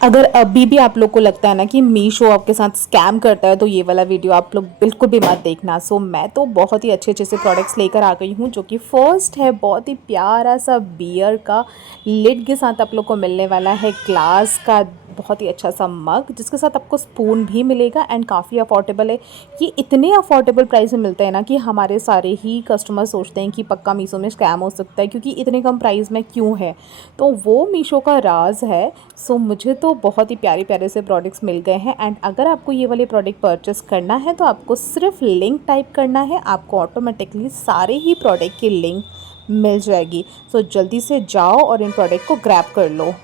अगर अभी भी आप लोग को लगता है ना कि मीशो आपके साथ स्कैम करता है तो ये वाला वीडियो आप लोग बिल्कुल भी मत देखना। मैं तो बहुत ही अच्छे अच्छे से प्रोडक्ट्स लेकर आ गई हूँ, जो कि फर्स्ट है बहुत ही प्यारा सा बियर का लिड के साथ आप लोग को मिलने वाला है ग्लास का बहुत ही अच्छा सा मग, जिसके साथ आपको स्पून भी मिलेगा एंड काफ़ी अफोर्डेबल है। ये इतने अफोर्डेबल प्राइस में मिलते हैं ना कि हमारे सारे ही कस्टमर सोचते हैं कि पक्का मीशो में स्कैम हो सकता है, क्योंकि इतने कम प्राइस में क्यों है। तो वो मीशो का राज है। मुझे तो बहुत ही प्यारे प्यारे से प्रोडक्ट्स मिल गए हैं एंड अगर आपको ये वाले प्रोडक्ट परचेस करना है तो आपको सिर्फ लिंक टाइप करना है, आपको ऑटोमेटिकली सारे ही प्रोडक्ट की लिंक मिल जाएगी। जल्दी से जाओ और इन प्रोडक्ट को ग्रैब कर लो।